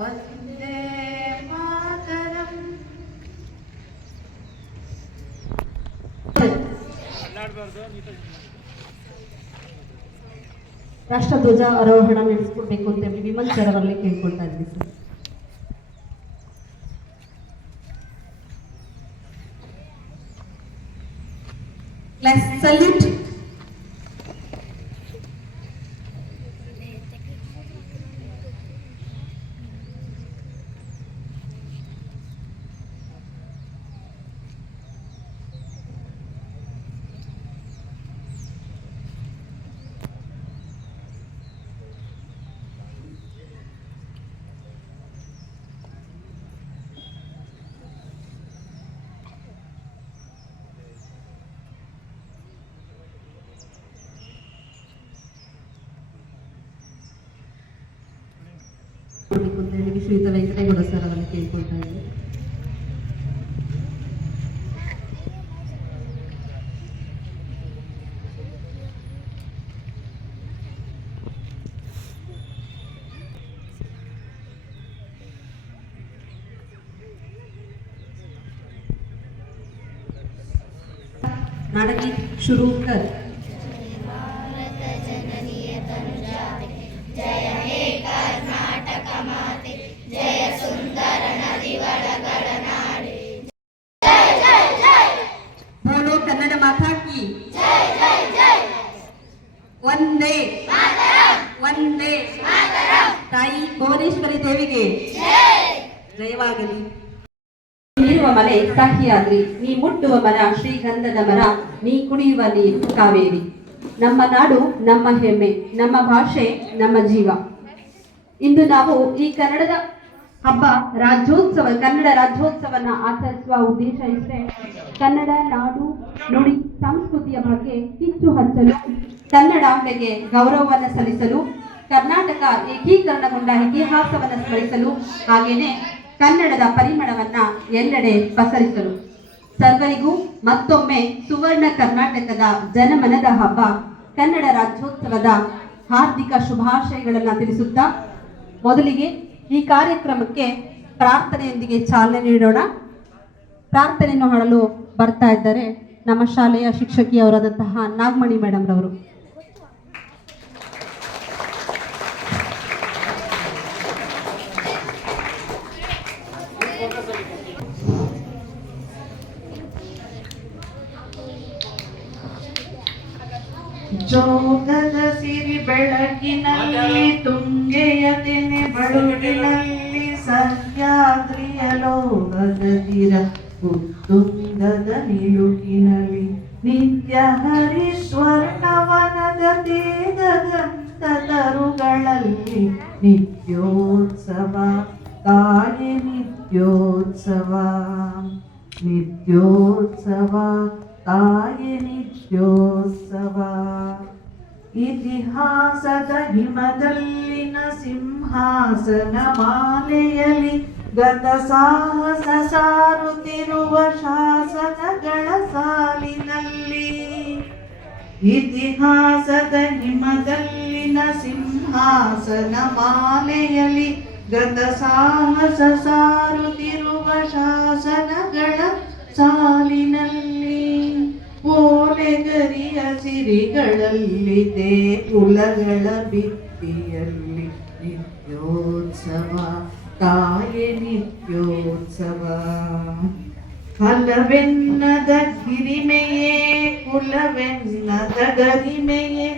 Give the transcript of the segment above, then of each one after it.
ವಂದೇ ಮಾತರಂ. ರಾಷ್ಟ್ರಧ್ವಜ ಆರೋಹಣ ನಡೆಸಿಕೊಡ್ಬೇಕು ಅಂತ ಹೇಳಿ ವಿಮಲ್ ಸರ್ ಅವರಲ್ಲಿ ಕೇಳ್ಕೊಳ್ತಾ ಇದ್ವಿ ಸರ್. Let's salute. ಶ್ರೀಯುತ ವೆಂಕಟೇಗೌಡ ಸರ್ ಅವರಲ್ಲಿ ಕೇಳ್ಕೊಳ್ತಾ ಇದ್ದೆ. नाटक शुरू कर. जय हे कर्नाटक माते, जय सुंदर नदी वडगड़ नाडे. जय जय जय बोलो कन्नड़ माता की जय जय जय. वंदे मातरम वंदे मातरम. ತಾಯಿ ಭುವನೇಶ್ವರಿ ದೇವಿಗೆ जय. ಜಯವಾಗಲಿ. ನೀರುವ ಮನೆ ಸಹ್ಯಾದ್ರಿ, ನೀ ಮುಟ್ಟುವ ಮರ ಶ್ರೀಗಂಧದ ಮರ, ನೀ ಕುಡಿಯುವ ನೀರು ಕಾವೇರಿ. ನಮ್ಮ ನಾಡು ನಮ್ಮ ಹೆಮ್ಮೆ, ನಮ್ಮ ಭಾಷೆ ನಮ್ಮ ಜೀವ. ಇಂದು ನಾವು ಈ ಕನ್ನಡದ ಹಬ್ಬ ರಾಜ್ಯೋತ್ಸವ, ಕನ್ನಡ ರಾಜ್ಯೋತ್ಸವನ ಆಚರಿಸುವ ಉದ್ದೇಶ ಇಷ್ಟೇ. ಕನ್ನಡ ನಾಡು ನುಡಿ ಸಂಸ್ಕೃತಿಯ ಬಗ್ಗೆ ಕಿಚ್ಚು ಹಚ್ಚಲು, ಕನ್ನಡಾಂಬೆಗೆ ಗೌರವವನ್ನು ಸಲ್ಲಿಸಲು, ಕರ್ನಾಟಕ ಏಕೀಕರಣಗೊಂಡ ಇತಿಹಾಸವನ್ನು ಸ್ಮರಿಸಲು, ಹಾಗೇನೆ ಕನ್ನಡದ ಪರಿಮಳವನ್ನ ಎಲ್ಲೆಡೆ ಪಸರಿಸಲು. ಸರ್ವರಿಗೂ ಮತ್ತೊಮ್ಮೆ ಸುವರ್ಣ ಕರ್ನಾಟಕದ ಜನಮನದ ಹಬ್ಬ ಕನ್ನಡ ರಾಜ್ಯೋತ್ಸವದ ಹಾರ್ದಿಕ ಶುಭಾಶಯಗಳನ್ನು ತಿಳಿಸುತ್ತಾ, ಮೊದಲಿಗೆ ಈ ಕಾರ್ಯಕ್ರಮಕ್ಕೆ ಪ್ರಾರ್ಥನೆಯೊಂದಿಗೆ ಚಾಲನೆ ನೀಡೋಣ. ಪ್ರಾರ್ಥನೆಯನ್ನು ಹಾಡಲು ಬರ್ತಾ ಇದ್ದಾರೆ ನಮ್ಮ ಶಾಲೆಯ ಶಿಕ್ಷಕಿಯವರಾದಂತಹ ನಾಗಮಣಿ ಮೇಡಮ್ ರವರು. ಜೋಗದ ಸಿರಿ ಬೆಳಕಿನಲ್ಲಿ ತುಂಗೆಯ ತೆನೆ ಬಳುಕಿನಲ್ಲಿ ಸಹ್ಯಾದ್ರಿಯ ಲೋಹಗದಿರ ಉತ್ತುಂಗದ ನಿಲುಕಿನಲ್ಲಿ ನಿತ್ಯ ಹರಿಸ್ವರ್ಣವನದ ತೇಗದಂತ ತರುಗಳಲ್ಲಿ ನಿತ್ಯೋತ್ಸವ ತಾಯಿ ನಿತ್ಯೋತ್ಸವ ನಿತ್ಯೋತ್ಸವ ತಾಯಿ ನಿತ್ಯೋತ್ಸವ. ಇತಿಹಾಸದ ಹಿಮದಲ್ಲಿನ ಸಿಂಹಾಸನ ಮಾಲೆಯಲ್ಲಿ ಗತ ಸಾಹಸ ಸಾರುತ್ತಿರುವ ಶಾಸನಗಳ ಸಾಲಿನಲ್ಲಿ. ಇತಿಹಾಸದ ಹಿಮದಲ್ಲಿನ ಸಿಂಹಾಸನ ಮಾಲೆಯಲ್ಲಿ ಗತ ಸಾಹಸ ಸಾರುತ್ತಿರುವ ಶಾಸನಗಳ ಸಾಲಿನಲ್ಲಿ. ಓಲೆಗರಿಯ ಸಿರಿಗಳಲ್ಲಿದೆ ಕುಲಗಳ ಭಿತ್ತಿಯಲ್ಲಿ ನಿತ್ಯೋತ್ಸವ ತಾಯಿ ನಿತ್ಯೋತ್ಸವ. ಫಲವೆನ್ನದ ಹಿರಿಮೆಯೇ ಕುಲವೆನ್ನದ ಗರಿಮೆಯೇ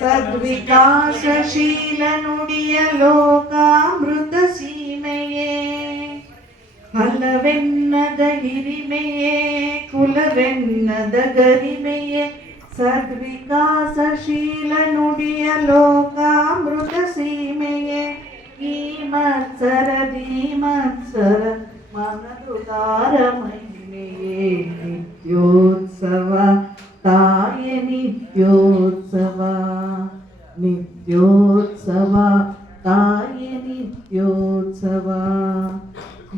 ಸದ್ವಿಕಾಸಶೀಲ ನುಡಿಯ ಲೋಕಾಮೃತ ಸೀಮೆಯೇ. ಫಲವೆನ್ನದ ಹಿರಿಮೆಯೇ ಕುಲವೆನ್ನದ ಗರಿಮೆಯೇ ಸದ್ವಿಕಾಸಶೀಲ ನುಡಿಯ ಲೋಕಾಮೃತ ಸೀಮೆಯೇ. ಈ ಮತ್ಸರದಿ ಮತ್ಸರ ಮನದುದಾರ ಮಹಿಮೆಯೇ ನಿತ್ಯೋತ್ಸವ ತಾಯಿ ನಿತ್ಯೋತ್ಸವ ನಿತ್ಯೋತ್ಸವ ತಾಯಿ ನಿತ್ಯೋತ್ಸವ.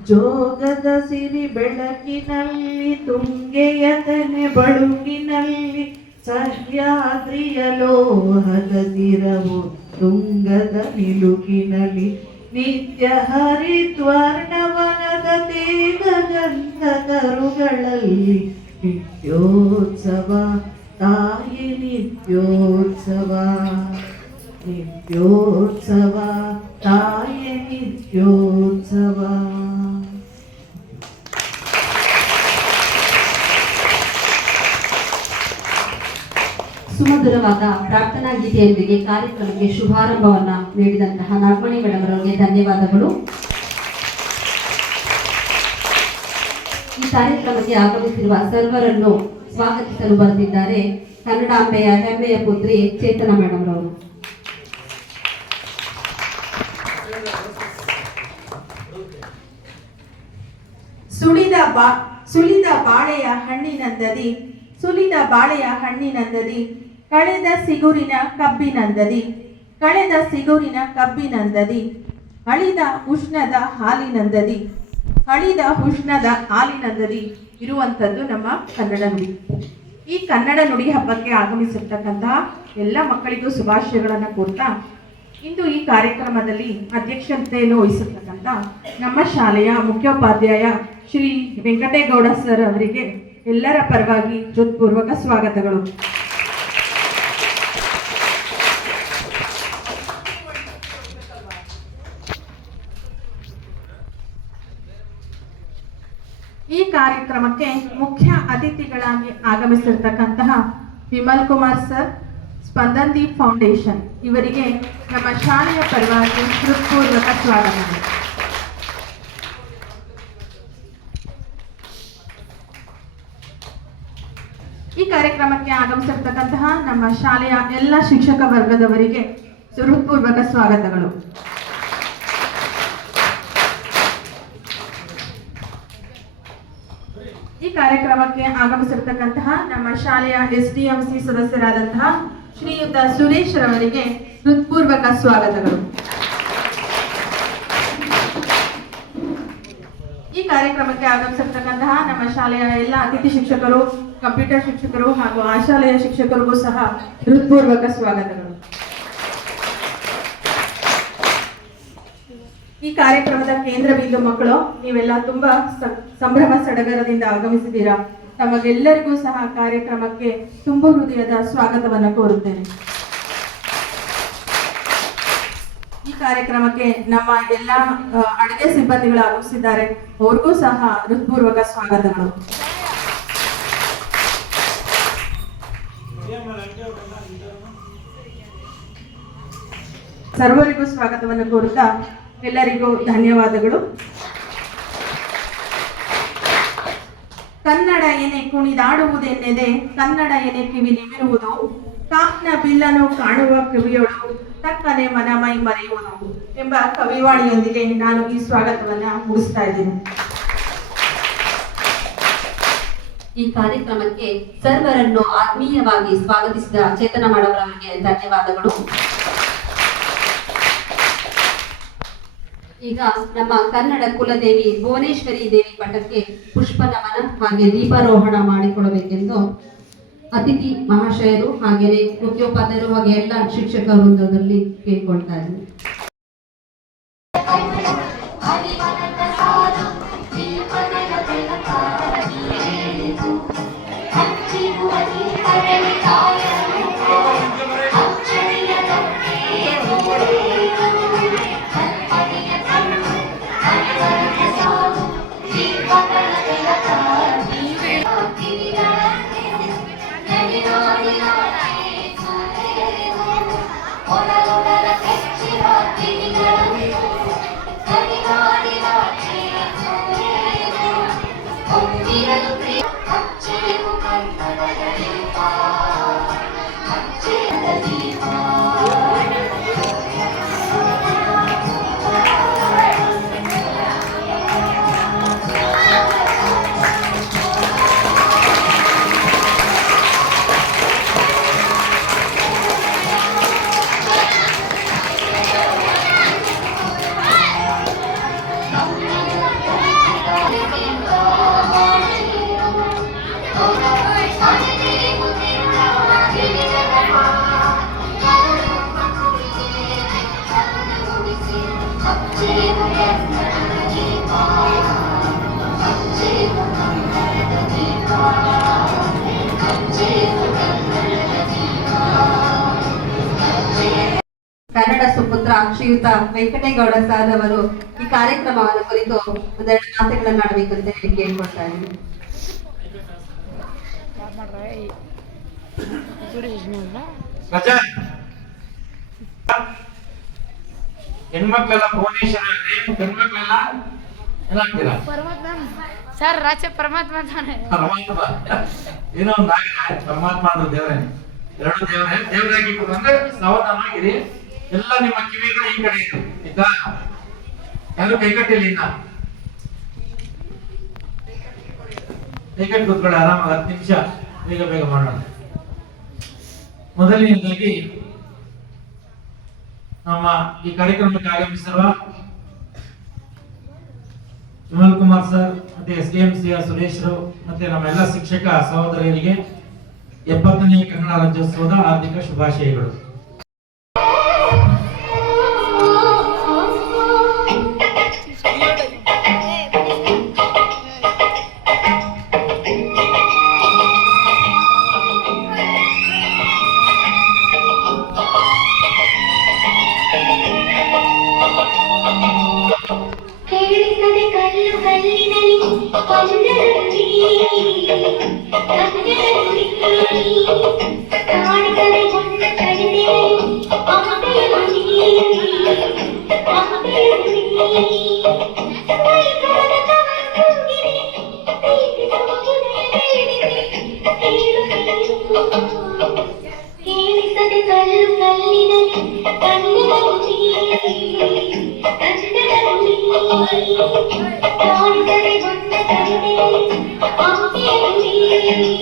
ಜೋಗದ ಸಿರಿ ಬೆಳಕಿನಲ್ಲಿ ತುಂಗೆಯ ತೆನೆ ಬಳುಕಿನಲ್ಲಿ ಸಹ್ಯಾದ್ರಿಯ ಲೋಹದ ತಿರವು ತುಂಗದ ನಿಲುಕಿನಲ್ಲಿ ನಿತ್ಯ ಹರಿದ್ವರ್ಣವನದ ತೇಗಗಂಧ ಕರುಗಳಲ್ಲಿ ನಿತ್ಯೋತ್ಸವ ತಾಯಿ ನಿತ್ಯೋತ್ಸವ ನಿತ್ಯೋತ್ಸವ ತಾಯಿ ನಿತ್ಯೋತ್ಸವ. ಸುಮಧುರವಾದ ಪ್ರಾರ್ಥನಾ ಗೀತೆಯೊಂದಿಗೆ ಕಾರ್ಯಕ್ರಮಕ್ಕೆ ಶುಭಾರಂಭವನ್ನ ನೀಡಿದಂತಹ ನಾಗಮಣಿ ಮೇಡಮ್ ಅವರಿಗೆ ಧನ್ಯವಾದಗಳು. ಈ ಕಾರ್ಯಕ್ರಮಕ್ಕೆ ಆಗಮಿಸಿರುವ ಸರ್ವರನ್ನು ಸ್ವಾಗತಿಸಲು ಬರೆದಿದ್ದಾರೆ ಕನ್ನಡಾಂಬೆಯ ಹೆಮ್ಮೆಯ ಪುತ್ರಿ ಚೇತನ ಮೇಡಮ್ ರವರು. ಸುಲಿದ ಬಾಳೆಯ ಹಣ್ಣಿನಂದದಿ ಸುಲಿದ ಬಾಳೆಯ ಹಣ್ಣಿನಂದದಿ ಕಳೆದ ಸಿಗುರಿನ ಕಬ್ಬಿನಂದದಿ ಅಳಿದ ಉಷ್ಣದ ಹಾಲಿನಂದದಿ ಇರುವಂಥದ್ದು ನಮ್ಮ ಕನ್ನಡ ನುಡಿ. ಈ ಕನ್ನಡ ನುಡಿ ಹಬ್ಬಕ್ಕೆ ಆಗಮಿಸಿರ್ತಕ್ಕಂತಹ ಎಲ್ಲ ಮಕ್ಕಳಿಗೂ ಶುಭಾಶಯಗಳನ್ನು ಕೋರ್ತಾ ಇಂದು ಈ ಕಾರ್ಯಕ್ರಮದಲ್ಲಿ ಅಧ್ಯಕ್ಷತೆಯನ್ನು ವಹಿಸಿರ್ತಕ್ಕಂಥ ನಮ್ಮ ಶಾಲೆಯ ಮುಖ್ಯೋಪಾಧ್ಯಾಯ ಶ್ರೀ ವೆಂಕಟೇಗೌಡ ಸರ್ ಅವರಿಗೆ ಎಲ್ಲರ ಪರವಾಗಿ ಹೃತ್ಪೂರ್ವಕ ಸ್ವಾಗತಗಳು. ಈ ಕಾರ್ಯಕ್ರಮಕ್ಕೆ ಮುಖ್ಯ ಅತಿಥಿಗಳಾಗಿ ಆಗಮಿಸಿರ್ತಕ್ಕಂತಹ ವಿಮಲ್ ಕುಮಾರ್ ಸರ್, ಸ್ಪಂದನ್ ದೀಪ್ ಫೌಂಡೇಶನ್ ಇವರಿಗೆ ನಮ್ಮ ಶಾಲೆಯ ಪರವಾಗಿ ಹೃತ್ಪೂರ್ವಕ ಸ್ವಾಗತಗಳು. ಈ ಕಾರ್ಯಕ್ರಮಕ್ಕೆ ಆಗಮಿಸಿರ್ತಕ್ಕಂತಹ ನಮ್ಮ ಶಾಲೆಯ ಎಲ್ಲ ಶಿಕ್ಷಕ ವರ್ಗದವರಿಗೆ ಹೃತ್ಪೂರ್ವಕ ಸ್ವಾಗತಗಳು. ಈ ಕಾರ್ಯಕ್ರಮಕ್ಕೆ ಆಗಮಿಸಿರ್ತಕ್ಕಂತಹ ನಮ್ಮ ಶಾಲೆಯ SDMC ಸದಸ್ಯರಾದಂತಹ ಶ್ರೀಯುತ ಸುರೇಶ್ ರವರಿಗೆ ಹೃತ್ಪೂರ್ವಕ ಸ್ವಾಗತಗಳು. ಈ ಕಾರ್ಯಕ್ರಮಕ್ಕೆ ಆಗಮಿಸಿರ್ತಕ್ಕಂತಹ ನಮ್ಮ ಶಾಲೆಯ ಎಲ್ಲ ಅತಿಥಿ ಶಿಕ್ಷಕರು, ಕಂಪ್ಯೂಟರ್ ಶಿಕ್ಷಕರು ಹಾಗೂ ಆ ಶಾಲೆಯ ಶಿಕ್ಷಕರಿಗೂ ಸಹ ಹೃತ್ಪೂರ್ವಕ ಸ್ವಾಗತಗಳು. ಈ ಕಾರ್ಯಕ್ರಮದ ಕೇಂದ್ರ ಬಿಂದು ಮಕ್ಕಳು, ನೀವೆಲ್ಲ ತುಂಬಾ ಸಂಭ್ರಮ ಸಡಗರದಿಂದ ಆಗಮಿಸಿದ್ದೀರಾ. ತಮಗೆಲ್ಲರಿಗೂ ಸಹ ಕಾರ್ಯಕ್ರಮಕ್ಕೆ ತುಂಬ ಹೃದಯದ ಸ್ವಾಗತವನ್ನು ಕೋರುತ್ತೇನೆ. ಈ ಕಾರ್ಯಕ್ರಮಕ್ಕೆ ನಮ್ಮ ಎಲ್ಲ ಅಡುಗೆ ಸಿಬ್ಬಂದಿಗಳು ಆಗಮಿಸಿದ್ದಾರೆ, ಅವ್ರಿಗೂ ಸಹ ಹೃತ್ಪೂರ್ವಕ ಸ್ವಾಗತಗಳು. ಸರ್ವರಿಗೂ ಸ್ವಾಗತವನ್ನು ಕೋರುತ್ತಾ ಎಲ್ಲರಿಗೂ ಧನ್ಯವಾದಗಳು. ಕನ್ನಡ ಎನೆ ಕುಣಿದಾಡುವುದೆನ್ನೆದೆ, ಕನ್ನಡ ಎನೆ ಕಿವಿ ನಿಮಿರುವುದು, ಕಾಕ್ನ ಬಿಲ್ಲನ್ನು ಕಾಣುವ ಕಿವಿಯೊಳು ತಕ್ಕನೆ ಮನಮೈ ಮರೆಯುವುದು ಎಂಬ ಕವಿವಾಣಿಯೊಂದಿಗೆ ನಾನು ಈ ಸ್ವಾಗತವನ್ನ ಮುಗಿಸ್ತಾ ಇದ್ದೀನಿ. ಈ ಕಾರ್ಯಕ್ರಮಕ್ಕೆ ಸರ್ವರನ್ನು ಆತ್ಮೀಯವಾಗಿ ಸ್ವಾಗತಿಸಿದ ಚೇತನ ಮೇಡಮ್ ಅವರಿಗೆ ಧನ್ಯವಾದಗಳು. ಈಗ ನಮ್ಮ ಕನ್ನಡ ಕುಲದೇವಿ ಭುವನೇಶ್ವರಿ ದೇವಿ ಪಟಕ್ಕೆ ಪುಷ್ಪ ನಮನ ಹಾಗೆ ದೀಪಾರೋಹಣ ಮಾಡಿಕೊಡಬೇಕೆಂದು ಅತಿಥಿ ಮಹಾಶಯರು ಹಾಗೆಯೇ ಮುಖ್ಯೋಪಾಧ್ಯಾಯರು ಹಾಗೆ ಎಲ್ಲ ಶಿಕ್ಷಕ ವೃಂದದಲ್ಲಿ ಕೇಳ್ಕೊಳ್ತಾ ಇದ್ದೀನಿ. Thank you. ಶ್ರೀಯುತ ವೆಂಕಟೇಗೌಡ ಸರ್ ಅವರು ಈ ಕಾರ್ಯಕ್ರಮವನ್ನು ಕುರಿತು ಒಂದೆರಡು ಮಾತುಗಳನ್ನಾಡಬೇಕಂತ ಹೇಳಿ ಕೇಳ್ಕೊಳ್ತಾ ಇದ್ದೀನಿ. ಹೆಣ್ಮಕ್ಳೆಲ್ಲ ಭುವನೇಶ್ವರ, ಗಂಡ್ಮಕ್ಳೆಲ್ಲ ಏನಾಗ್ತೀರಾ? ಸರ್ ರಾಜ ಪರಮಾತ್ಮ ಪರಮಾತ್ಮ ಏನೋ ಒಂದಾಗಿದೆ. ಪರಮಾತ್ಮ ಅಂದ್ರೆ ದೇವರೇ, ಎರಡು ದೇವರೇ. ದೇವರಾಗಿ ಅಂದ್ರೆ ಸಾವಧಾನವಾಗಿರಿ. ಎಲ್ಲ ನಿಮ್ಮ ಕಿವಿಗಳು ಈ ಕಡೆ ಇದೆ, ಆಯ್ತಾ? ಯಾರು ಕೈಕಟ್ಟಿಲ್ಲ ಇನ್ನ ಕೈಕಟ್ಟು ಕೂತ್ಕೊಳ್ಳಿ ಆರಾಮಾಗಿ. 10 ನಿಮಿಷ ಬೇಗ ಬೇಗ ಮಾಡೋಣ. ಮೊದಲನೇದಾಗಿ ನಮ್ಮ ಈ ಕಾರ್ಯಕ್ರಮಕ್ಕೆ ಆಗಮಿಸಿರುವ ವಿಮಲ್ ಕುಮಾರ್ ಸರ್ ಮತ್ತೆ SDMC ಸುರೇಶ್ರು ಮತ್ತೆ ನಮ್ಮೆಲ್ಲ ಶಿಕ್ಷಕ ಸಹೋದರಿಯರಿಗೆ 70ನೇ ಕನ್ನಡ ರಾಜ್ಯೋತ್ಸವದ ಹಾರ್ದಿಕ ಶುಭಾಶಯಗಳು. ಕೇಳಿಸದೆ ಕಲ್ಲು ಕಲ್ಲಿನಲ್ಲಿ ಕನ್ನಡದಲ್ಲಿ ಕಾಣಿಸದೆ ಬಣ್ಣ ಕಡಿಮೆ ಅಮಗೆಯಲ್ಲಿ ಕೇಳಿಸದೆ ಕಲ್ಲು ಕಲ್ಲಿನಲ್ಲಿ ಕನ್ನಡದಲ್ಲಿ ಕಾಣಿಸದೆ ಬಣ್ಣ ಕಡಿಮೆ ಅಮಗೆಯಲ್ಲಿ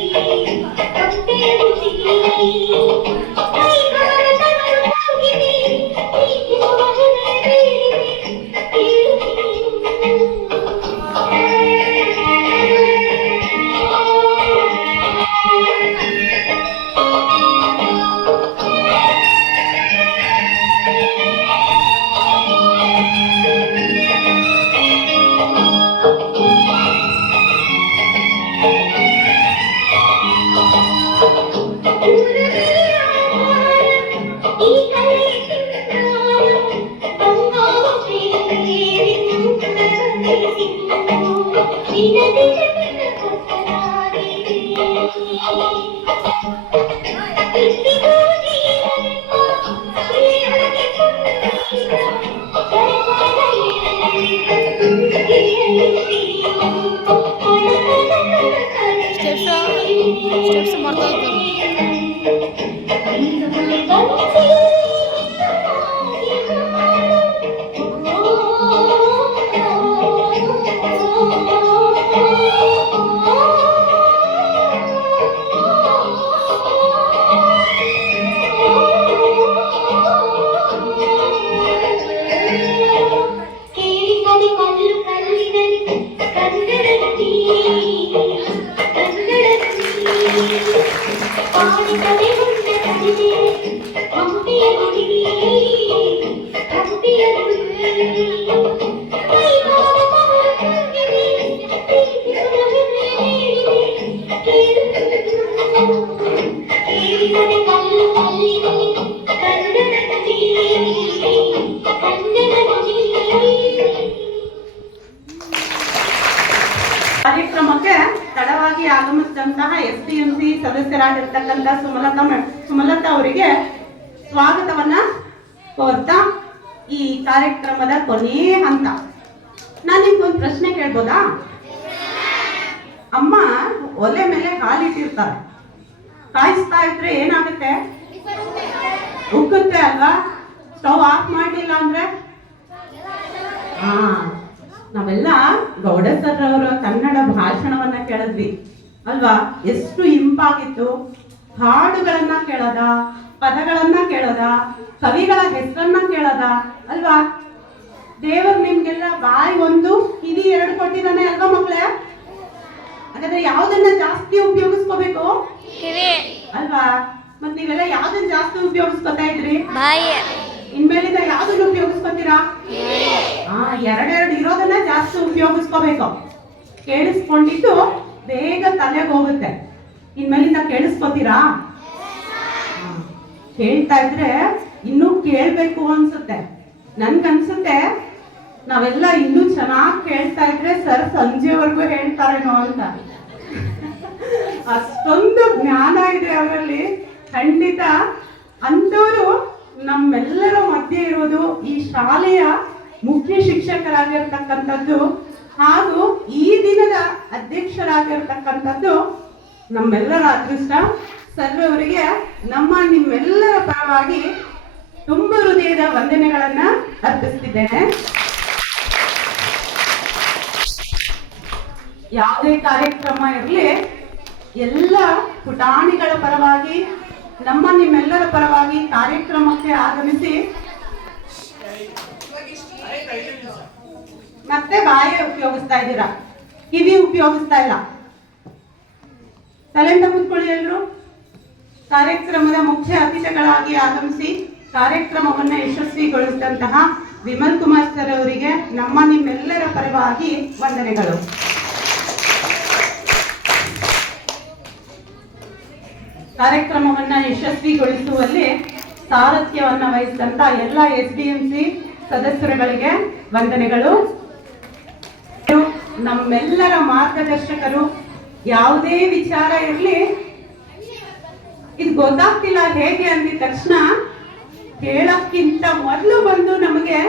ಸ್ಟೆಪ್ಸ್ ಮಾಡ್ತಾ ಇದ್ದಾರೆ. ಕಾರ್ಯಕ್ರಮಕ್ಕೆ ತಡವಾಗಿ ಆಗಮಿಸಿದಂತಹ SDMC ಸದಸ್ಯರಾಗಿರ್ತಕ್ಕಂಥ ಸುಮಲತಾ ಅವರಿಗೆ ಸ್ವಾಗತವನ್ನ ಕೋರ್ತಾ ಈ ಕಾರ್ಯಕ್ರಮದ ಕೊನೆಯ ಹಂತ. ನಾನು ನಿಮ್ಗೊಂದು ಪ್ರಶ್ನೆ ಕೇಳ್ಬೋದಾ? ಅಮ್ಮ ಒಲೆ ಮೇಲೆ ಹಾಲಿಟ್ಟಿರ್ತಾರೆ, ಕಾಯಿಸ್ತಾ ಇದ್ರೆ ಏನಾಗುತ್ತೆ? ಉಕ್ಕುತ್ತೆ ಅಲ್ವಾ? ಸ್ಟವ್ ಆಫ್ ಮಾಡಲಿಲ್ಲ ಅಂದ್ರೆ ನಾವೆಲ್ಲ ಗೌಡ ಸರ್ ಅವರ ಕನ್ನಡ ಭಾಷಣವನ್ನ ಕೇಳಿದ್ವಿ ಅಲ್ವಾ? ಎಷ್ಟು ಇಂಪಾಗಿತ್ತು. ಹಾಡುಗಳನ್ನ ಕೇಳದ, ಪದಗಳನ್ನ ಕೇಳದ, ಕವಿಗಳ ಹೆಸರನ್ನ ಕೇಳದ ಅಲ್ವಾ? ದೇವರು ನಿಮ್ಗೆಲ್ಲ ಬಾಯಿ ಒಂದು ಕಿವಿ ಎರಡು ಕೊಟ್ಟಿದ್ದಾನೆ ಅಲ್ವಾ ಮಕ್ಕಳೇ? ಹಾಗಾದ್ರೆ ಯಾವ್ದನ್ನ ಜಾಸ್ತಿ ಉಪಯೋಗಿಸ್ಕೋಬೇಕು ಅಲ್ವಾ? ಮತ್ ನೀವೆಲ್ಲ ಯಾವ್ದನ್ನ ಜಾಸ್ತಿ ಉಪಯೋಗಿಸ್ಕೊತಾ ಇದ್ರಿ? ಇನ್ಮೇಲಿಂದ ಯಾವ್ದನ್ನ ಉಪಯೋಗಿಸ್ಕೊತೀರಾ? ಎರಡೆರಡು ಇರೋದನ್ನ ಜಾಸ್ತಿ ಉಪಯೋಗಿಸ್ಕೋಬೇಕು. ಕೇಳಿಸ್ಕೊಂಡಿದ್ದು ಬೇಗ ತಲೆಗೆ ಹೋಗುತ್ತೆ. ಇನ್ಮೇಲಿಂದ ಕೇಳಿಸ್ಕೊತೀರಾ? ಕೇಳ್ತಾ ಇದ್ರೆ ಇನ್ನೂ ಕೇಳ್ಬೇಕು ಅನ್ಸುತ್ತೆ. ನನ್ಗನ್ಸುತ್ತೆ ನಾವೆಲ್ಲ ಇನ್ನೂ ಚೆನ್ನಾಗಿ ಕೇಳ್ತಾ ಇದ್ರೆ ಸರ್ ಸಂಜೆವರೆಗೂ ಹೇಳ್ತಾರೇನೋ ಅಂತ. ಅಷ್ಟೊಂದು ಜ್ಞಾನ ಇದೆ ಅವರಲ್ಲಿ. ಖಂಡಿತ ಅಂಥವರು ನಮ್ಮೆಲ್ಲರ ಮಧ್ಯೆ ಇರೋದು ಈ ಶಾಲೆಯ ಮುಖ್ಯ ಶಿಕ್ಷಕರಾಗಿರ್ತಕ್ಕಂಥದ್ದು ಹಾಗೂ ಈ ದಿನದ ಅಧ್ಯಕ್ಷರಾಗಿರ್ತಕ್ಕಂಥದ್ದು ನಮ್ಮೆಲ್ಲರ ಅದೃಷ್ಟ. ಸರ್ ಅವರಿಗೆ ನಿಮ್ಮೆಲ್ಲರ ಪರವಾಗಿ ತುಂಬ ಹೃದಯದ ವಂದನೆಗಳನ್ನ ಅರ್ಪಿಸ್ತಿದ್ದೇನೆ. ಯಾವುದೇ ಕಾರ್ಯಕ್ರಮ ಇರಲಿ, ಎಲ್ಲ ಪುಟಾಣಿಗಳ ಪರವಾಗಿ ನಿಮ್ಮೆಲ್ಲರ ಪರವಾಗಿ ಕಾರ್ಯಕ್ರಮಕ್ಕೆ ಆಗಮಿಸಿ ಮತ್ತೆ ಬಾಯಿ ಉಪಯೋಗಿಸ್ತಾ ಇದ್ದೀರಾ, ಕಿವಿ ಉಪಯೋಗಿಸ್ತಾ ಇಲ್ಲ. ತಲೆಂಡ ಕೂತ್ಕೊಳ್ಳಿ ಎಲ್ರು. ಕಾರ್ಯಕ್ರಮದ ಮುಖ್ಯ ಅತಿಥಿಗಳಾಗಿ ಆಗಮಿಸಿ ಕಾರ್ಯಕ್ರಮವನ್ನು ಯಶಸ್ವಿಗೊಳಿಸಿದಂತಹ ವಿಮಲ್ ಕುಮಾರ್ ಸರ್ ಅವರಿಗೆ ನಿಮ್ಮೆಲ್ಲರ ಪರವಾಗಿ ವಂದನೆಗಳು. ಕಾರ್ಯಕ್ರಮವನ್ನ ಯಶಸ್ವಿಗೊಳಿಸುವಲ್ಲಿ ಸಾರಥ್ಯವನ್ನ ವಹಿಸಿದಂತ ಎಲ್ಲ SDMC ಸದಸ್ಯರುಗಳಿಗೆ ವಂದನೆಗಳು. ನಮ್ಮೆಲ್ಲರ ಮಾರ್ಗದರ್ಶಕರು. ಯಾವುದೇ ವಿಚಾರ ಇರಲಿ, ಇದು ಗೊತ್ತಾಗ್ತಿಲ್ಲ ಹೇಗೆ ಅಂದಿದ ತಕ್ಷಣ ಹೇಳಕ್ಕಿಂತ ಮೊದಲು ಬಂದು ನಮಗೆ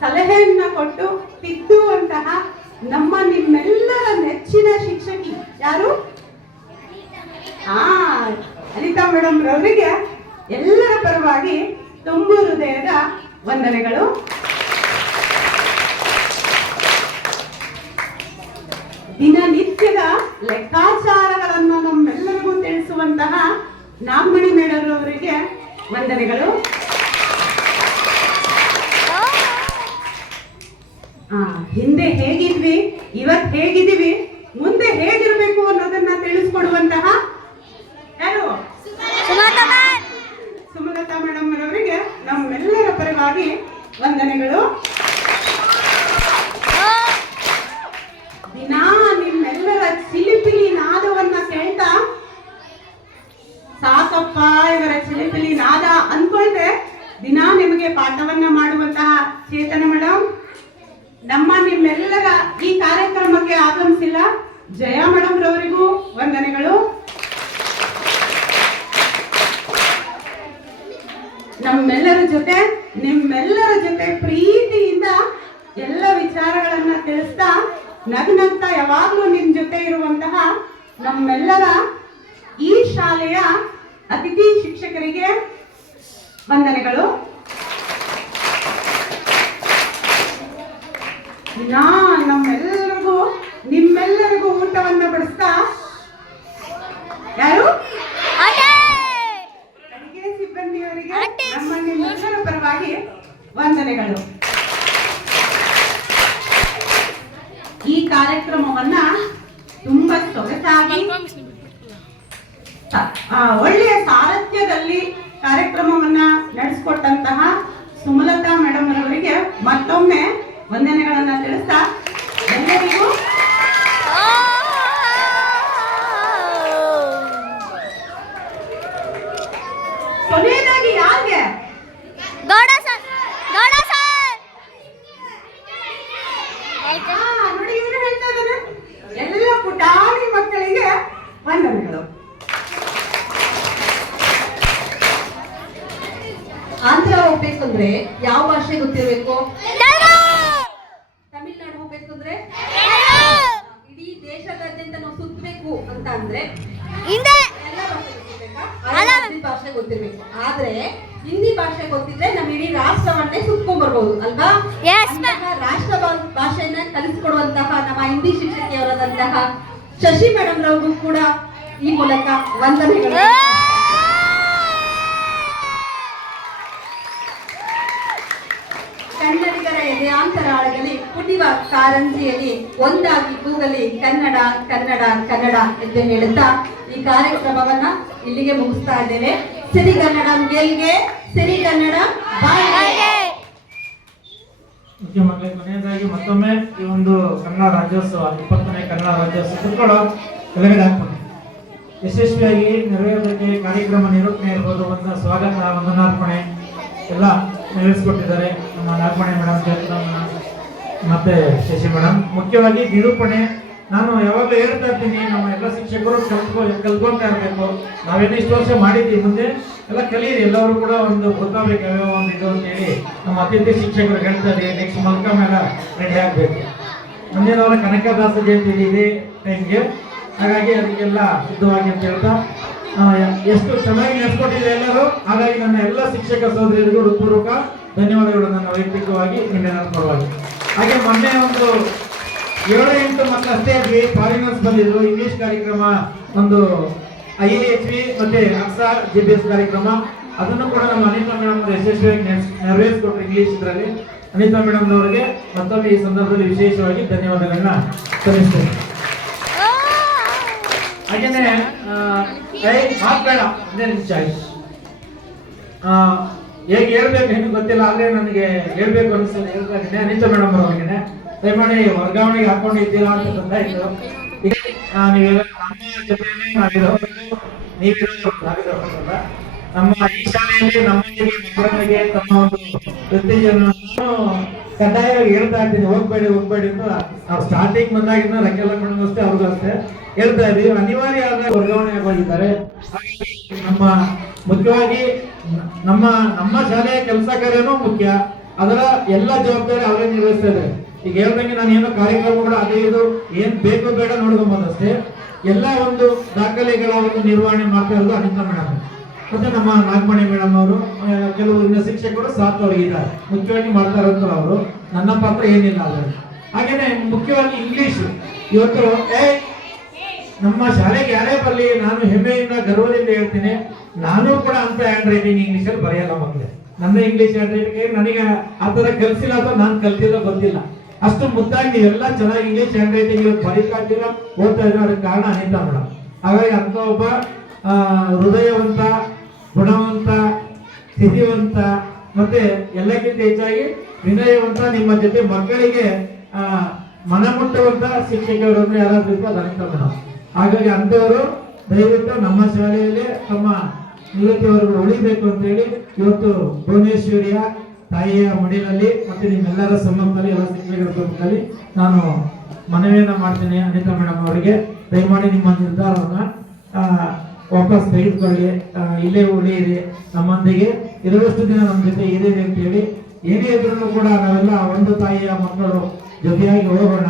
ಸಲಹೆಯನ್ನ ಕೊಟ್ಟು ತಿದ್ದುವಂತಹ ನಿಮ್ಮೆಲ್ಲರ ನೆಚ್ಚಿನ ಶಿಕ್ಷಕಿ ಯಾರು? ಅನಿತಾ ಮೇಡಮ್ ರವರಿಗೆ ಎಲ್ಲರ ಪರವಾಗಿ ತುಂಬ ಹೃದಯದ ವಂದನೆಗಳು. ದಿನನಿತ್ಯದ ಲೆಕ್ಕಾಚಾರಗಳನ್ನು ನಮ್ಮೆಲ್ಲರಿಗೂ ತಿಳಿಸುವಂತಹ ನಾಗಮಣಿ ಮೇಡಮ್ ಅವರಿಗೆ ವಂದನೆಗಳು. ಹಿಂದೆ ಹೇಗಿದ್ವಿ, ಇವತ್ತು ಹೇಗಿದ್ದೀವಿ, ಮುಂದೆ ಹೇಗಿರ್ಬೇಕು ಅನ್ನೋದನ್ನ ತಿಳಿಸ್ಕೊಡುವಂತಹ ಯಾರು? ಸುಮಲತಾ ಮೇಡಮ್ ಅವರಿಗೆ ನಮ್ಮೆಲ್ಲರ ಪರವಾಗಿ ವಂದನೆಗಳು. ದಿನಾ ನಿಮ್ಮೆಲ್ಲರ ಚಿಲಿಪಿಲಿ ನಾದವನ್ನ ಕೇಳ್ತಾ ಸಾಕಪ್ಪ ಇವರ ಚಿಲಿಪಿಲಿ ನಾದ ಅನ್ಕೊಂಡ್ರೆ ದಿನಾ ನಿಮಗೆ ಪಾಠವನ್ನ ಮಾಡುವಂತಹ ಚೇತನ ಮೇಡಮ್, ನಿಮ್ಮೆಲ್ಲರ ಈ ಕಾರ್ಯಕ್ರಮಕ್ಕೆ ಆಗಮಿಸಿಲ್ಲ ಜಯ ಮೇಡಮ್ ರವರಿಗೂ ವಂದನೆಗಳು. ನಿಮ್ಮೆಲ್ಲರ ಜೊತೆ ಪ್ರೀತಿಯಿಂದ ಎಲ್ಲ ವಿಚಾರಗಳನ್ನ ತಿಳಿಸ್ತಾ ನಗ್ನಗ್ತಾ ಯಾವಾಗ್ಲೂ ನಿಮ್ ಜೊತೆ ಇರುವಂತಹ ನಮ್ಮೆಲ್ಲರ ಈ ಶಾಲೆಯ ಅತಿಥಿ ಶಿಕ್ಷಕರಿಗೆ ವಂದನೆಗಳು. ನಿಮ್ಮೆಲ್ಲರಿಗೂ ಊಟವನ್ನ ಬಡಿಸ್ತಾ ಯಾರು? ಅಡಿಗೆ ಸಿಬ್ಬಂದಿಯವರಿಗೆ ನಿಮ್ಮೆಲ್ಲರ ಪರವಾಗಿ ವಂದನೆಗಳು. ಈ ಕಾರ್ಯಕ್ರಮವನ್ನ ತುಂಬಾ ಸೊಗಸಾಗಿ ಒಳ್ಳೆಯ ಸಾರಥ್ಯದಲ್ಲಿ ಕಾರ್ಯಕ್ರಮವನ್ನ ನಡೆಸಿಕೊಟ್ಟಂತಹ ಸುಮಲತಾ ಮೇಡಮ್ ಅವರಿಗೆ ಮತ್ತೊಮ್ಮೆ ವಂದನೆಗಳನ್ನ ತಿಳಿಸ್ತಾ ಎಲ್ಲರಿಗೂ ಕೊನೆಯದಾಗಿ ಯಾರಿಗೆ ನೋಡಿ ಇವರು ಹೇಳ್ತಾ ಇದ್ದಾರೆ ಎಲ್ಲ ಪುಟಾಣಿ ಮಕ್ಕಳಿಗೆ ವಂದನೆಗಳು. ಆಂಧ್ರ ಹೋಗ್ಬೇಕಂದ್ರೆ ಯಾವ ಭಾಷೆ ಗೊತ್ತಿರಬೇಕು? ತಮಿಳ್ನಾಡು ಹೋಗ್ಬೇಕಂದ್ರೆ ಇಡೀ ದೇಶದಾದ್ಯಂತ ನಾವು ಸುತ್ತಬೇಕು ಅಂತ ಅಂದ್ರೆ ಎಲ್ಲ ಭಾಷೆ ಗೊತ್ತಿರ್ಬೇಕಾ? ಭಾಷೆ ಗೊತ್ತಿರ್ಬೇಕು. ಆದ್ರೆ ಹಿಂದಿ ಭಾಷೆ ಗೊತ್ತಿದ್ರೆ ನಮ್ ಇಡೀ ರಾಷ್ಟ್ರವನ್ನೇ ಸುತ್ಕೊಂಡ್ ಬರ್ಬೋದು ಅಲ್ವಾ? ರಾಷ್ಟ್ರ ಭಾಷೆಯನ್ನ ಕಲಿಸಿಕೊಡುವಂತಹ ನಮ್ಮ ಹಿಂದಿ ಶಿಕ್ಷಕಿಯವರಾದಂತಹ ಶಶಿ ಮೇಡಮ್ ರವ್ರಿಗೂ ಕೂಡ ಈ ಮೂಲಕ ವಂದನೆಗಳು. ಕನ್ನಡಿಗರ ಎದೆಯಾಂತರಾಳದಲ್ಲಿ ಪುಟಿವ ಕಾರಂಜಿಯಲ್ಲಿ ಒಂದಾಗಿ ಕೂಗಲಿ ಕನ್ನಡ ಕನ್ನಡ ಕನ್ನಡ ಎಂದು ಹೇಳುತ್ತಾ ಈ ಕಾರ್ಯಕ್ರಮವನ್ನ ಇಲ್ಲಿಗೆ ಮುಗಿಸ್ತಾ ಇದ್ದೇವೆ. ಸಿರಿಗನ್ನಡ ಗೆಲ್ಗೆ, ಸಿರಿಗನ್ನಡ ಬಾಳ್ಗೆ. ಮುಖ್ಯ ಮಕ್ಕಳಿಗೆ ಕೊನೆಯದಾಗಿ ಮತ್ತೊಮ್ಮೆ ಈ ಒಂದು ಕನ್ನಡ ರಾಜ್ಯೋತ್ಸವ 20ನೇ ಕನ್ನಡ ರಾಜ್ಯೋತ್ಸವ ಕುತ್ಕೊಳ್ಳೋ ಕೆಳಗಡೆ ಹಾಕ್ಬೋದು. ಯಶಸ್ವಿಯಾಗಿ ನೆರವೇರೋದಕ್ಕೆ ಕಾರ್ಯಕ್ರಮ ನಿರೂಪಣೆ ಇರ್ಬೋದು, ಒಂದು ಸ್ವಾಗತ ವಂದನಾರ್ಪಣೆ ಎಲ್ಲ ನೆರವೇರಿಸಿಕೊಟ್ಟಿದ್ದಾರೆ ನಮ್ಮ ನಮ್ಮ ನಾಗಮಣಿ ಮೇಡಮ್, ಚೇತನ ಮೇಡಮ್ ಮತ್ತೆ ಶಶಿ ಮೇಡಮ್. ಮುಖ್ಯವಾಗಿ ನಿರೂಪಣೆ ನಾನು ಯಾವಾಗಲೂ ಹೇಳ್ತಾ ಇರ್ತೀನಿ, ನಮ್ಮ ಎಲ್ಲ ಶಿಕ್ಷಕರು ಕಲ್ತ್ಕೊಳ್ತಾ ಇರಬೇಕು. ನಾವೇನೋ ಇಷ್ಟು ವರ್ಷ ಮಾಡಿದ್ದೀವಿ, ಮುಂದೆ ಎಲ್ಲ ಕಲೀರಿ, ಎಲ್ಲರೂ ಕೂಡ ಒಂದು ಗೊತ್ತಾಗಬೇಕು ಯಾವ್ಯಾವ ಒಂದು ಇದು ಅಂತ ಹೇಳಿ ನಮ್ಮ ಅತಿಥಿ ಶಿಕ್ಷಕರು ಹೇಳ್ತಾರೆ. ನೆಕ್ಸ್ಟ್ ಮಲ್ಕಮ್ ಎಲ್ಲ ರೆಡಿ ಆಗಬೇಕು. ಮುಂದಿನವರ ಕನಕದಾಸ ಜಯಂತಿ ಇದೆ ಟೈಮ್ಗೆ, ಹಾಗಾಗಿ ಅದಕ್ಕೆಲ್ಲ ಸಿದ್ಧವಾಗಿ ಅಂತ ಹೇಳ್ತಾ ಎಷ್ಟು ಚೆನ್ನಾಗಿ ನಡೆಸ್ಕೊಟ್ಟಿದೆ ಎಲ್ಲರೂ. ಹಾಗಾಗಿ ನನ್ನ ಎಲ್ಲ ಶಿಕ್ಷಕ ಸಹೋದರಿಯರಿಗೂ ಹೃತ್ಪೂರ್ವಕ ಧನ್ಯವಾದಗಳು ನನ್ನ ವೈಯಕ್ತಿಕವಾಗಿ ನಿಮ್ಮೆಲ್ಲರ ಪರವಾಗಿ. ಹಾಗೆ ಮೊನ್ನೆ ಒಂದು 7-8 ಮಕ್ಕಳು ಅಷ್ಟೇ ಆಗಿ ಫಾರಿನರ್ಸ್ ಬಂದಿದ್ರು. ಇಂಗ್ಲಿಷ್ ಕಾರ್ಯಕ್ರಮ ಒಂದು IAHV ಮತ್ತೆ ಅಕ್ಸಾರ್ GPS ಕಾರ್ಯಕ್ರಮ, ಅದನ್ನು ಕೂಡ ನಮ್ಮ ಅನಿತಾ ಮೇಡಮ್ ಅವರು ಯಶಸ್ವಿಯಾಗಿ ನೆರವೇರಿಸಿಕೊಟ್ರು ಇಂಗ್ಲಿಷ್ ಇದರಲ್ಲಿ. ಅನಿತಾ ಮೇಡಮ್ ಅವರಿಗೆ ಮತ್ತೊಮ್ಮೆ ಈ ಸಂದರ್ಭದಲ್ಲಿ ವಿಶೇಷವಾಗಿ ಧನ್ಯವಾದಗಳನ್ನ ಸಲ್ಲಿಸ್ತೇನೆ. ಹಾಗೇನೆ ಮಾತಬೇಡ ಒಂದೇ ನಿಮಿಷ ಹೇಗೆ ಹೇಳ್ಬೇಕು ಏನು ಗೊತ್ತಿಲ್ಲ, ಆದ್ರೆ ನನಗೆ ಹೇಳ್ಬೇಕು ಅನಿಸ್ತದೆ, ಹೇಳ್ತಾ ಇದ್ದೀನಿ. ಅನಿತಾ ಮೇಡಮ್ ಅವರಿಗೆ ದಯಮಾಡಿ ವರ್ಗಾವಣೆಗೆ ಹಾಕೊಂಡಿದ್ದೀರಾ ಅಂತ ಗೊತ್ತಾಯ್ತು. ನೀವೆಲ್ಲ ನಮ್ಮ ಜೊತೆಯಲ್ಲಿ ನಾವಿರೋದು, ನಾವಿರೋಲ್ಲ. ನಮ್ಮ ಈ ಶಾಲೆಯಲ್ಲಿ ನಮ್ಮೊಂದಿಗೆ ಮಕ್ಕಳಿಗೆ ತಮ್ಮ ಒಂದು ವೃತ್ತಿಜೀವನವನ್ನು ಕಡ್ಡಾಯವಾಗಿ ಹೇಳ್ತಾ ಇದ್ದೀನಿ, ಹೋಗ್ಬೇಡಿ ಅಂತ. ನಾವು ಸ್ಟಾರ್ಟಿಂಗ್ ಬಂದಾಗಿಂದ ರಂಗೆಲ್ಲ ಮೇಡಮ್ ಅಷ್ಟೇ, ಅವ್ರಿಗೂ ಅಷ್ಟೇ ಹೇಳ್ತಾ ಇದೀವಿ. ಅನಿವಾರ್ಯ ಆದಾಗ ವರ್ಗಾವಣೆ ಆಗೋಗಿದ್ದಾರೆ. ಹಾಗಾಗಿ ನಮ್ಮ ಮುಖ್ಯವಾಗಿ ನಮ್ಮ ಶಾಲೆಯ ಕೆಲಸ ಕಾರ್ಯನೂ ಮುಖ್ಯ, ಅದರ ಎಲ್ಲ ಜವಾಬ್ದಾರಿ ಅವರೇ ನಿರ್ವಹಿಸ್ತಾ ಇದ್ದಾರೆ. ಈಗ ಹೇಳ್ದಂಗೆ ನಾನು ಏನೋ ಕಾರ್ಯಕ್ರಮಗಳು ಅದೇ ಇದು ಏನ್ ಬೇಕು ಬೇಡ ನೋಡ್ಕೊಂಬೋದಷ್ಟೇ, ಎಲ್ಲ ಒಂದು ದಾಖಲೆಗಳ ಒಂದು ನಿರ್ವಹಣೆ ಮಾಡ್ತಾ ಇರೋದು ಅನಿತಾ ಮೇಡಮ್ ಮತ್ತೆ ನಮ್ಮ ನಾಗಮಣಿ ಮೇಡಮ್ ಅವರು. ಕೆಲವು ಇನ್ನ ಶಿಕ್ಷಕರು ಸಾಥ್ ಅವ್ರಿಗಿದ್ದಾರೆ, ಮುಖ್ಯವಾಗಿ ಮಾಡ್ತಾ ಇರೋದು ಅವರು. ನನ್ನ ಪಾತ್ರ ಏನಿಲ್ಲ ಅದರಲ್ಲಿ. ಹಾಗೇನೆ ಮುಖ್ಯವಾಗಿ ಇಂಗ್ಲಿಷ್ ಇವತ್ತು ನಮ್ಮ ಶಾಲೆಗೆ ಯಾರೇ ಬರಲಿ, ನಾನು ಹೆಮ್ಮೆಯಿಂದ ಗರ್ವದಿಂದ ಹೇಳ್ತೀನಿ, ನಾನು ಕೂಡ ಅಂತ ಹ್ಯಾಂಡ್ ರೈಟಿಂಗ್ ಇಂಗ್ಲಿಷ್ ಅಲ್ಲಿ ಬರೆಯಲ್ಲ ಮಕ್ಕಳೇ. ನನ್ನ ಇಂಗ್ಲಿಷ್ ಹ್ಯಾಂಡ್ ರೈಟಿಂಗ್ ನನಗೆ ಆ ತರ ಕಲ್ಸಿಲ್ಲ ಅಥವಾ ನಾನು ಕಲ್ತಿಲ್ಲ ಗೊತ್ತಿಲ್ಲ. ಅಷ್ಟು ಮುದ್ದಾಗಿ ನೀವೆಲ್ಲ ಚೆನ್ನಾಗಿ ಇಂಗ್ಲಿಷ್ ಹ್ಯಾಂಡ್ ರೈಟಿಂಗ್ ಬರೀತಾ ಇದ್ದೀರಾ, ಓದ್ತಾ ಇದ್ದೀರಾ, ಅದಕ್ಕೆ ಕಾರಣ ಅನಿತಾ ಮೇಡಮ್. ಹಾಗಾಗಿ ಅಂತ ಒಬ್ಬ ಹೃದಯವಂತ, ಗುಣವಂತ, ಸ್ಥಿತಿವಂತ ಮತ್ತೆ ಎಲ್ಲಕ್ಕಿಂತ ಹೆಚ್ಚಾಗಿ ವಿನಯವಂತ, ನಿಮ್ಮ ಜೊತೆ ಮಕ್ಕಳಿಗೆ ಮನಮುಟ್ಟುವಂತ ಶಿಕ್ಷಕರು ಅಂದ್ರೆ ಯಾರಾದ್ರೂ ಇದ್ರೆ ಅದು ಅನಿತಾ ಮೇಡಮ್. ಹಾಗಾಗಿ ಅಂತವರು ದಯವಿಟ್ಟು ನಮ್ಮ ಶಾಲೆಯಲ್ಲಿ ತಮ್ಮ ನಿವೃತ್ತಿವರೆಗೂ ಉಳಿಬೇಕು ಅಂತ ಹೇಳಿ ಇವತ್ತು ಭುವನೇಶ್ವರಿಯ ತಾಯಿಯ ಮಡಿಲಲ್ಲಿ ಮತ್ತೆ ನಿಮ್ಮೆಲ್ಲರ ಸಮ್ಮುಖದಲ್ಲಿ, ಎಲ್ಲ ಶಿಕ್ಷಕರ ಸಮ್ಮುಖದಲ್ಲಿ ನಾನು ಮನವಿಯನ್ನ ಮಾಡ್ತೀನಿ. ಅನಿತಾ ಮೇಡಮ್ ಅವರಿಗೆ ದಯಮಾಡಿ ನಿಮ್ಮ ನಿರ್ಧಾರವನ್ನ ವಾಪಸ್ ತೆಗೆದುಕೊಳ್ಳಿ, ಇಲ್ಲೇ ಉಳಿಯಿರಿ, ನಮ್ಮೊಂದಿಗೆ ಇರುವಷ್ಟು ದಿನ ನಮ್ಮ ಜೊತೆ ಇರಿರಿ ಅಂತ ಹೇಳಿ. ಏನೇ ಇದ್ರೂ ಕೂಡ ನಾವೆಲ್ಲ ಒಂದು ತಾಯಿಯ ಮಕ್ಕಳು ಜೊತೆಯಾಗಿ ಹೋಗೋಣ,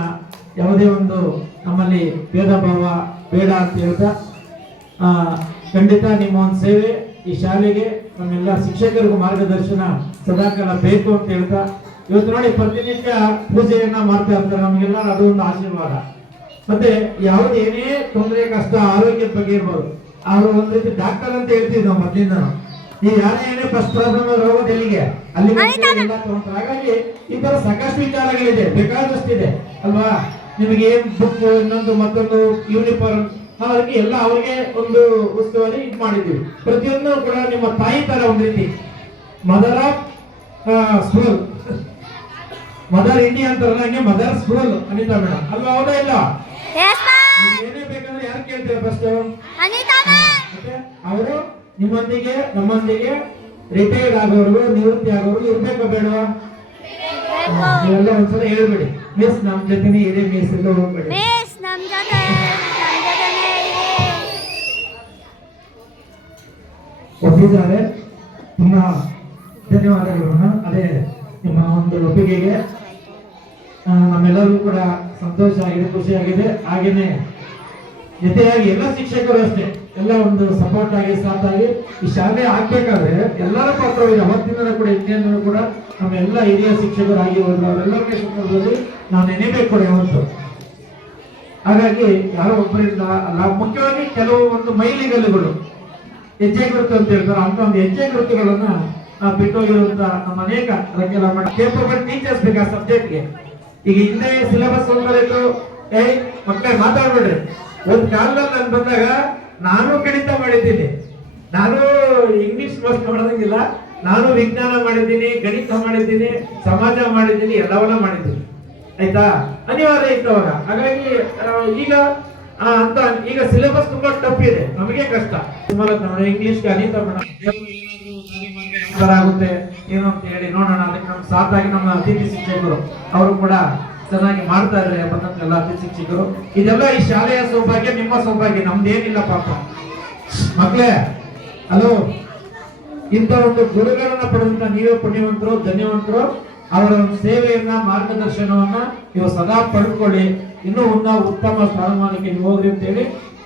ಯಾವುದೇ ಒಂದು ನಮ್ಮಲ್ಲಿ ಭೇದ ಭಾವ ಬೇಡ ಅಂತ ಹೇಳ್ತಾ ಖಂಡಿತ ನಿಮ್ಮ ಒಂದು ಸೇವೆ ಈ ಶಾಲೆಗೆ, ನಮ್ಮೆಲ್ಲ ಶಿಕ್ಷಕರಿಗೂ ಮಾರ್ಗದರ್ಶನ ಸದಾಕಾಲ ಬೇಕು ಅಂತ ಹೇಳ್ತಾ, ಇವತ್ತು ನೋಡಿ ಪ್ರತಿನಿತ್ಯ ಪೂಜೆಯನ್ನ ಮಾಡ್ತಾ ಇರ್ತಾರೆ, ನಮಗೆಲ್ಲ ಅದು ಒಂದು ಆಶೀರ್ವಾದ. ಮತ್ತೆ ಯಾವುದೇ ಏನೇ ತೊಂದರೆ ಕಷ್ಟ ಆರೋಗ್ಯದ ಬಗ್ಗೆ ಇರ್ಬೋದು, ಅವರು ಒಂದ್ ರೀತಿ ಡಾಕ್ಟರ್ ಅಂತ ಹೇಳ್ತೀವಿ ನಾವು ಮೊದಲಿಂದ. ನೀವು ಯಾರೇ ಏನೇ ಫಸ್ಟ್ ಪ್ರಾಬ್ಲಮ್ ಹೋಗೋದು ಎಲ್ಲಿಗೆ ಅಲ್ಲಿ ಎಲ್ಲ ತಗೊಂಡ್ರೆ. ಹಾಗಾಗಿ ಈ ತರ ಸಾಕಷ್ಟು ವಿಚಾರಗಳಿದೆ, ಬೇಕಾದಷ್ಟಿದೆ ಅಲ್ವಾ. ನಿಮಗೆ ಏನ್ ಬುಕ್, ಇನ್ನೊಂದು ಮತ್ತೊಂದು ಯೂನಿಫಾರ್ಮ್, ಹಾಗಾಗಿ ಎಲ್ಲ ಅವ್ರಿಗೆ ಒಂದು ಉಸ್ತುವಾರಿ ಇದು ಮಾಡಿದ್ದೀವಿ. ಪ್ರತಿಯೊಂದು ಕೂಡ ನಿಮ್ಮ ತಾಯಿ ತರ ಒಂದ್ ರೀತಿ mother of school, mother India ಅಂತಾರಲ್ಲ, ಹಂಗೆ ಮದರ್ ಸ್ಕೂಲ್ ಅನಿತಾ ಮೇಡಮ್ ಅಲ್ವಾ, ಹೌದಾ ಇಲ್ಲ? ಏನೇ ಬೇಕಂದ್ರೆ ಯಾರು ಕೇಳ್ತೀರಾ ಫಸ್ಟ್? ಮತ್ತೆ ಅವರು ನಿಮ್ಮೊಂದಿಗೆ ನಮ್ಮೊಂದಿಗೆ ರಿಟೈರ್ಡ್ ಆಗೋರ್ಗು, ನಿವೃತ್ತಿ ಆಗೋರ್ಗು ಇರ್ಬೇಕೋ ಬೇಡವಾ? ನೀವೆಲ್ಲ ಒಂದ್ಸಲ ಹೇಳ್ಬೇಡಿ, ಮಿಸ್ ನಮ್ ಜೊತೆನೆ ಇರಿ, ಮಿಸ್ ಎಲ್ಲ ಹೋಗ್ಬೇಡಿ. ಒಪ್ಪಿದ್ದಾರೆ, ತುಂಬಾ ಧನ್ಯವಾದಗಳು. ಅದೇ ನಿಮ್ಮ ಒಂದು ಒಪ್ಪಿಗೆಗೆ ನಮ್ಮೆಲ್ಲರಿಗೂ ಕೂಡ ಸಂತೋಷ ಆಗಿದೆ, ಖುಷಿಯಾಗಿದೆ. ಹಾಗೇನೆ ಜೊತೆಯಾಗಿ ಎಲ್ಲ ಶಿಕ್ಷಕರು ಅಷ್ಟೇ ಎಲ್ಲ ಒಂದು ಸಪೋರ್ಟ್ ಆಗಿ ಸಾಥ್ ಆಗಿ ಈ ಶಾಲೆ ಆಗ್ಬೇಕಾದ್ರೆ ಎಲ್ಲರ ಪಾತ್ರವಿದೆ. ಅವತ್ತಿನ ಕೂಡ ಇಂದಿನ ಕೂಡ ನಮ್ಮ ಎಲ್ಲ ಹಿರಿಯ ಶಿಕ್ಷಕರು ಆಗಿರೋದು ಅವರೆಲ್ಲರಿಗೆ ಸಂದರ್ಭದಲ್ಲಿ ನಾವು ನೆನೆಬೇಕು ಕೂಡ ಯಾವತ್ತು. ಹಾಗಾಗಿ ಯಾರೋ ಒಬ್ಬರಿಂದ ಅಲ್ಲ, ಮುಖ್ಯವಾಗಿ ಕೆಲವು ಒಂದು ಮೈಲಿಗಲ್ಲುಗಳು, ಹೆಜ್ಜೆ ಗುರುತು ಅಂತ ಹೇಳ್ತಾರೆ, ಅಂತ ಒಂದು ಹೆಜ್ಜೆ ಗುರುತುಗಳನ್ನ ಬಿಟ್ಟೋಗಿರುವಂತ ನಮ್ಮ ಅನೇಕ ಕೇಪಬಲ್ ಟೀಚರ್ಸ್ ಬೇಕು ಆ ಸಬ್ಜೆಕ್ಟ್ಗೆ. ಈಗ ಹಿಂದೆ ಸಿಲೆಬಸ್ ಒಂದರಿತ್ತು, ಮಕ್ಕಳೇ ಮಾತಾಡ್ಬೇಡ್ರಿ. ಒಂದ್ ಕಾಲದಲ್ಲಿ ನಾನು ಬಂದಾಗ ನಾನು ಗಣಿತ ಮಾಡಿದ್ದೀನಿ, ನಾನು ಇಂಗ್ಲಿಷ್ ಬಸ್ ಮಾಡೋದಂಗಿಲ್ಲ, ನಾನು ವಿಜ್ಞಾನ ಮಾಡಿದ್ದೀನಿ, ಗಣಿತ ಮಾಡಿದ್ದೀನಿ, ಸಮಾಜ ಮಾಡಿದ್ದೀನಿ, ಎಲ್ಲವನ್ನ ಮಾಡಿದ್ದೀನಿ. ಆಯ್ತಾ, ಅನಿವಾರ್ಯ ಇತ್ತು ಅವಾಗ. ಹಾಗಾಗಿ ಈಗ ಅಂತ ಈಗ ಸಿಲೆಬಸ್ ತುಂಬಾ ಟಫ್ ಇದೆ, ನಮಗೆ ಕಷ್ಟ. ಇಂಗ್ಲಿಷ್ ಅನಿತಾ ಮೇಡಮ್ ತರ ಆಗುತ್ತೆ ಏನು ಅಂತ ಹೇಳಿ ನೋಡೋಣ. ಅದಕ್ಕೆ ನಮ್ಮ ಸಾಥಾಗಿ ನಮ್ಮ ಅತಿಥಿ ಶಿಕ್ಷಕರು ಅವರು ಕೂಡ ಚೆನ್ನಾಗಿ ಮಾಡ್ತಾ ಇದ್ದಾರೆ ಬಂದಂತೆಲ್ಲ ಅತಿಥಿ ಶಿಕ್ಷಕರು. ಇದೆಲ್ಲ ಈ ಶಾಲೆಯ ಸೌಭಾಗ್ಯ, ನಿಮ್ಮ ಸೌಭಾಗ್ಯ, ನಮ್ದೇನಿಲ್ಲ ಪಾಪ ಮಕ್ಕಳೇ. ಹಲೋ, ಇಂಥ ಒಂದು ಗುರುಗಳನ್ನ ಪಡೆದಂತ ನೀವೇ ಪುಣ್ಯವಂತರು, ಧನ್ಯವಂತರು. ಅವರ ಒಂದು ಸೇವೆಯನ್ನ, ಮಾರ್ಗದರ್ಶನವನ್ನ ನೀವು ಸದಾ ಪಡೆದುಕೊಳ್ಳಿ. ಇನ್ನೂ ಉತ್ತಮ ಸ್ಥಾನಮಾನಕ್ಕೆ ನೀವು ಹೋಗ್ರಿ ಅಂತ ಹೇಳಿ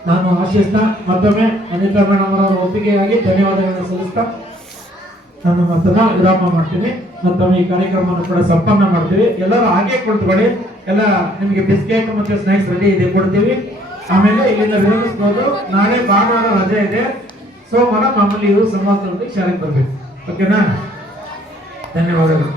ನಾನು ಆಶಿಸ್ತಾ ಮತ್ತೊಮ್ಮೆ ಅನಿತಾ ಮೇಡಮ್ ಅವರ ಒಪ್ಪಿಗೆಯಾಗಿ ಧನ್ಯವಾದಗಳನ್ನು ಸಲ್ಲಿಸ್ತಾ ನಾನು ಮತ್ತನ್ನ ವಿರಾಮ ಮಾಡ್ತೀನಿ. ಮತ್ತೊಮ್ಮೆ ಈ ಕಾರ್ಯಕ್ರಮವನ್ನು ಕೂಡ ಸಂಪನ್ನ ಮಾಡ್ತೀವಿ. ಎಲ್ಲರೂ ಹಾಗೆ ಕುಳಿತುಕೊಳ್ಳಿ. ಎಲ್ಲ ನಿಮಗೆ ಬಿಸ್ಕೆಟ್ ಮತ್ತೆ ಸ್ನಾಕ್ಸ್ ರೆಡಿ ಇದೆ, ಕೊಡ್ತೀವಿ. ಆಮೇಲೆ ಇಲ್ಲಿಂದ ವಿರಮಿಸಬಹುದು. ನಾಳೆ ಭಾನುವಾರ ರಜೆ ಇದೆ, ಸೋಮವಾರ ಮಾಮೂಲಿ ಇವರು ಸಂವಾದದೊಂದಿಗೆ ಶಾಲೆಗೆ ಬರ್ಬೇಕು. ಓಕೆನಾ? ಧನ್ಯವಾದಗಳು.